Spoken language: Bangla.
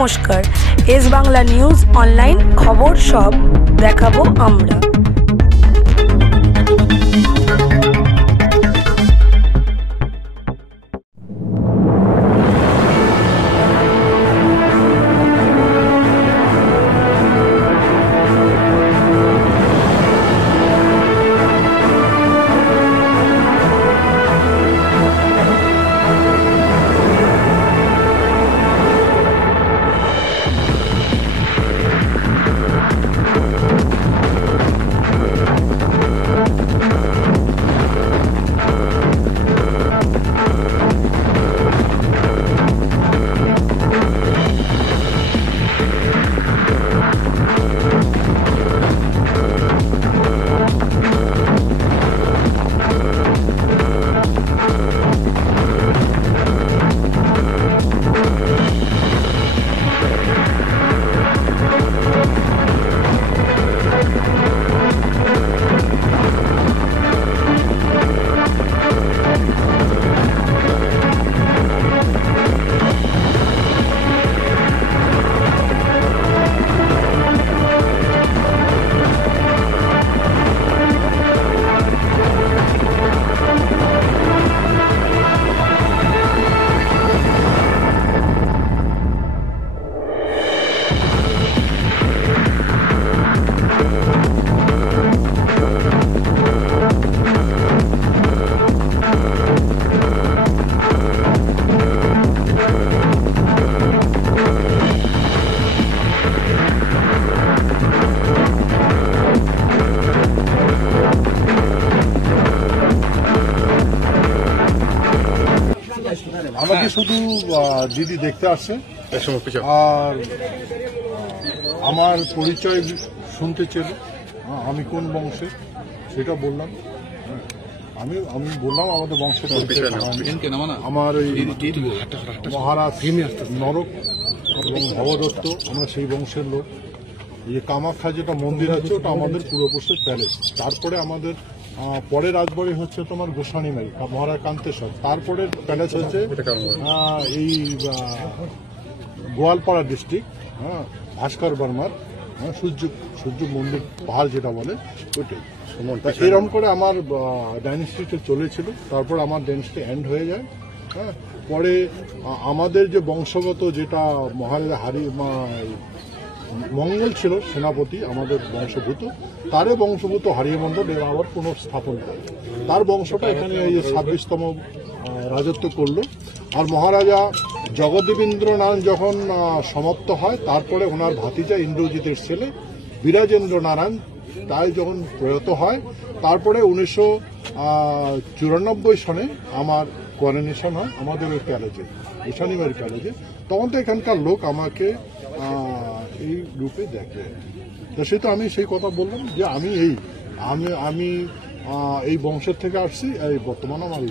নমস্কার, এস বাংলা নিউজ অনলাইন খবর সব দেখাবো আমরা। আমাকে শুধু দিদি দেখতে আসছে আর আমার পরিচয় শুনতে চেল, আমি কোন বংশে সেটা বললাম। আমি বললাম আমাদের বংশের আমার ওই মহারাজ নরক এবং ভবদত্ত, আমরা সেই বংশের লোক। এই কামাখ্যা যেটা মন্দির আছে ওটা আমাদের পূর্বপুরুষের প্যালেস। তারপরে আমাদের পরের রাজবাড়ি হচ্ছে তোমার গোসানিমারি মহারাজ কান্তেশ্বর। তারপরে প্যালেস হচ্ছে এই গোয়ালপাড়া ডিস্ট্রিক্ট, ভাস্কর বর্মার সূর্য মন্দির পাহাড় যেটা বলে ওইটাই। এরকম করে আমার ডাইনেস্টিটা চলেছিল। তারপর আমার ডাইনেস্টি এন্ড হয়ে যায়। পরে আমাদের যে বংশগত যেটা মহারাজা মঙ্গল ছিল সেনাপতি আমাদের বংশভূত, তারই বংশভূত হরিমন্ডল এর আবার পুনঃস্থাপন করে তার বংশটা এখানে এই 26তম রাজত্ব করলো। আর মহারাজা জগদেবেন্দ্রনারায়ণ যখন সমাপ্ত হয় তারপরে ওনার ভাতিজা ইন্দ্রজিতের ছেলে বিরাজেন্দ্র নারায়ণ তাই যখন প্রয়াত হয়, তারপরে 1994 সনে আমার করোনেশন হয় আমাদের ওই প্যালেজে, ঈশানীবাড়ি প্যালেজে। তখন তো এখানকার লোক আমাকে এই রূপে দেখে। তো সে তো আমি সেই কথা বললাম যে আমি এই বংশের থেকে আসছি, এই বর্তমানে আমার